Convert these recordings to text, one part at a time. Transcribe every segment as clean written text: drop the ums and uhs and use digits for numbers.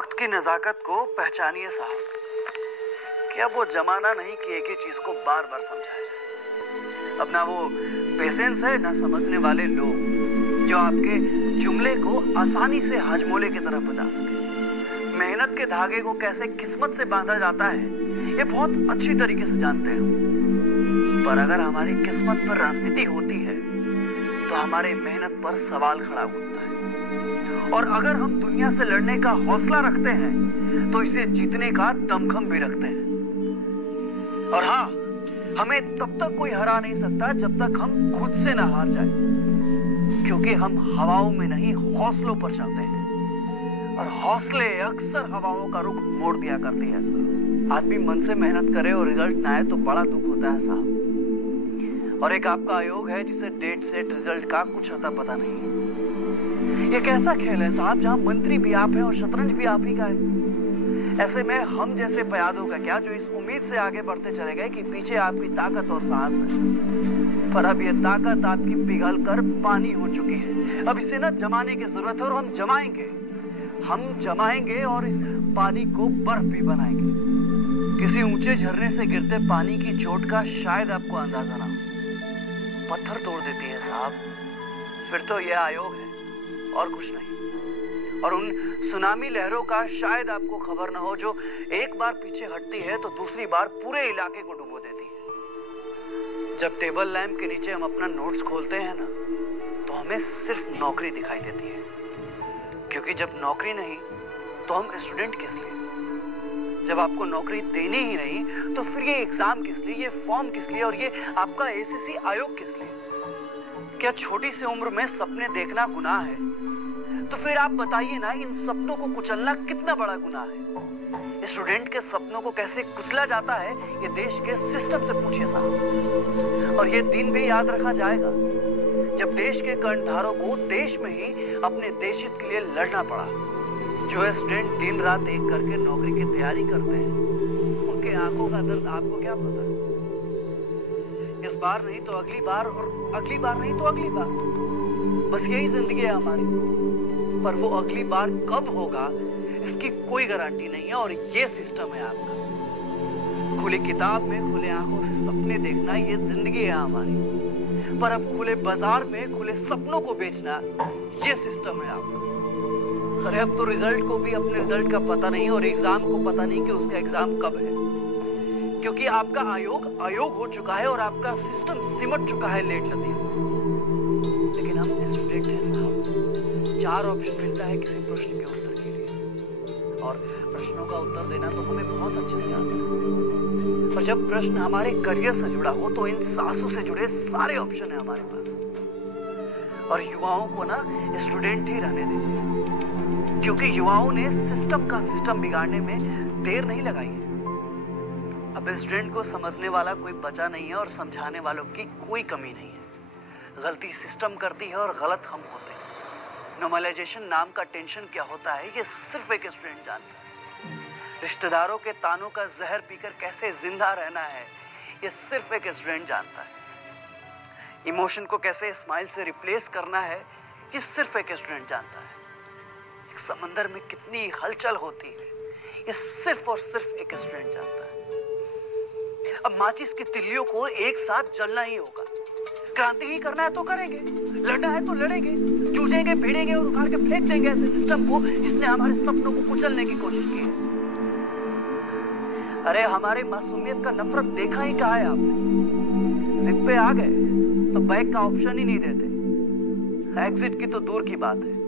वक्त की नजाकत को पहचानिए साहब कि अब वो जमाना नहीं कि एक ही चीज को बार बार समझाया जाए। अब ना वो पेशेंस है ना समझने वाले लोग जो आपके जुमले को आसानी से हजमोले की तरह बजा सके। मेहनत के धागे को कैसे किस्मत से बांधा जाता है ये बहुत अच्छी तरीके से जानते हैं, पर अगर हमारी किस्मत पर राजनीति होती है तो हमारे मेहनत पर सवाल खड़ा होता है। और अगर हम दुनिया से लड़ने का हौसला रखते हैं तो इसे जीतने का दमखम भी रखते हैं। और हाँ, हमें तब तक कोई हरा नहीं सकता जब तक हम खुद से ना हार जाए, क्योंकि हम हवाओं में नहीं हौसलों पर चलते हैं और हौसले अक्सर हवाओं का रुख मोड़ दिया करते हैं साहब। आदमी मन से मेहनत करे और रिजल्ट ना आए तो बड़ा दुख होता है साहब। और एक आपका आयोग है जिसे डेट सेट रिजल्ट का कुछ अता पता नहीं है। ये कैसा खेल है साहब जहां मंत्री भी आप हैं और शतरंज भी आप ही का है। ऐसे में हम जैसे पयादों का क्या जो इस उम्मीद से आगे बढ़ते चले गए कि पीछे आपकी ताकत और साहस है, पर अब ये ताकत आपकी पिघल कर पानी हो चुकी है। अब इसे ना जमाने की जरूरत है और हम जमाएंगे और इस पानी को बर्फ भी बनाएंगे। किसी ऊंचे झरने से गिरते पानी की चोट का शायद आपको अंदाजा ना हो, पत्थर तोड़ देती है साहब। फिर तो यह आयोग है और कुछ नहीं। और उन सुनामी लहरों का शायद आपको खबर ना हो जो एक बार पीछे हटती है तो दूसरी बार पूरे इलाके को डुबो देती है। जब टेबल लैंप के नीचे हम अपना नोट्स खोलते हैं ना तो हमें सिर्फ नौकरी दिखाई देती है, क्योंकि जब नौकरी नहीं तो हम स्टूडेंट किस लिए। जब आपको नौकरी देनी ही नहीं तो फिर ये एग्जाम किस लिए, ये फॉर्म किस लिए और ये आपका एसएससी आयोग किस लिए। क्या छोटी सी उम्र में सपने देखना गुनाह है? तो फिर आप बताइए ना, इन सपनों को कुचलना कितना बड़ा गुनाह है। स्टूडेंट के सपनों को कैसे कुचला जाता है ये देश के सिस्टम से पूछिए साहब। और ये दिन भी याद रखा जाएगा जब देश के कर्णधारों को देश में ही अपने देश हित के लिए लड़ना पड़ा। जो स्टूडेंट दिन रात एक करके नौकरी की तैयारी करते हैं उनके आंखों का दर्द आपको क्या पता है। इस बार नहीं तो अगली बार और अगली बार नहीं तो अगली बार, बस यही जिंदगी है हमारी। पर वो अगली बार कब होगा इसकी कोई गारंटी नहीं है और ये सिस्टम है आपका। खुली किताब में खुले आंखों से सपने देखना ये जिंदगी है हमारी, पर अब खुले बाजार में खुले सपनों को बेचना ये सिस्टम है आपका। अरे अब तो रिजल्ट को भी अपने रिजल्ट का पता नहीं और एग्जाम को पता नहीं कि उसका एग्जाम कब है, क्योंकि आपका आयोग हो चुका है और आपका सिस्टम सिमट चुका है लेट लतीफ। लेकिन हम स्टूडेंट हैं साहब, 4 ऑप्शन मिलता है किसी प्रश्न के उत्तर के लिए और प्रश्नों का उत्तर देना तो हमें बहुत अच्छे से आता है। और जब प्रश्न हमारे करियर से जुड़ा हो तो इन सांसों से जुड़े सारे ऑप्शन है हमारे पास। और युवाओं को ना स्टूडेंट ही रहने दीजिए, क्योंकि युवाओं ने सिस्टम का सिस्टम बिगाड़ने में देर नहीं लगाई है। अब स्टूडेंट को समझने वाला कोई बचा नहीं है और समझाने वालों की कोई कमी नहीं है। गलती सिस्टम करती है और गलत हम होते हैं। नॉर्मलाइजेशन नाम का टेंशन क्या होता है ये सिर्फ एक स्टूडेंट जानता है। रिश्तेदारों के तानों का जहर पीकर कैसे जिंदा रहना है ये सिर्फ एक स्टूडेंट जानता है। इमोशन को कैसे स्माइल से रिप्लेस करना है ये सिर्फ एक स्टूडेंट जानता है। एक समंदर में कितनी हलचल होती है ये सिर्फ और सिर्फ एक स्टूडेंट जानता है। अब माचिस की तिल्लियों को एक साथ जलना ही होगा। क्रांति ही करना है तो करेंगे, लड़ना है तो लड़ेंगे, जूझेंगे, भिड़ेंगे और उखाड़ के फेंक देंगे ऐसे सिस्टम को जिसने हमारे सपनों को कुचलने की कोशिश की है। अरे हमारे मासूमियत का नफरत देखा ही कहा है आपने। जिद पे आ गए तो बैक का ऑप्शन ही नहीं देते, एग्जिट की तो दूर की बात है।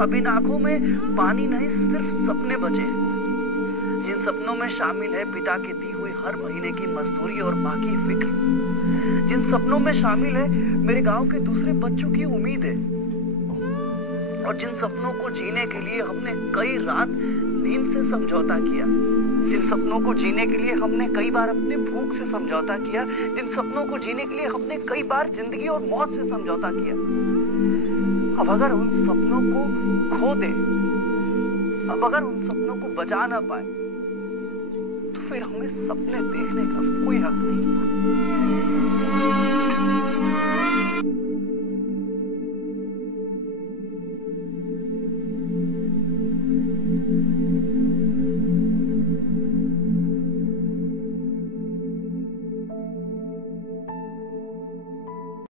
अब इन आंखों में पानी नहीं सिर्फ सपने बचे हैं, जिन सपनों में शामिल है पिता की दी हुई हर महीने की मजदूरी और माँ की फिक्र, जिन सपनों में शामिल है मेरे गांव के दूसरे बच्चों की उम्मीदें, और जिन सपनों को जीने के लिए हमने कई रात नींद से समझौता किया, जिन सपनों को जीने के लिए हमने कई बार अपने भूख से समझौता किया, जिन सपनों को जीने के लिए हमने कई बार जिंदगी और मौत से समझौता किया। अब अगर उन सपनों को खो दे, अब अगर उन सपनों को बचा ना पाए तो फिर हमें सपने देखने का कोई हक नहीं।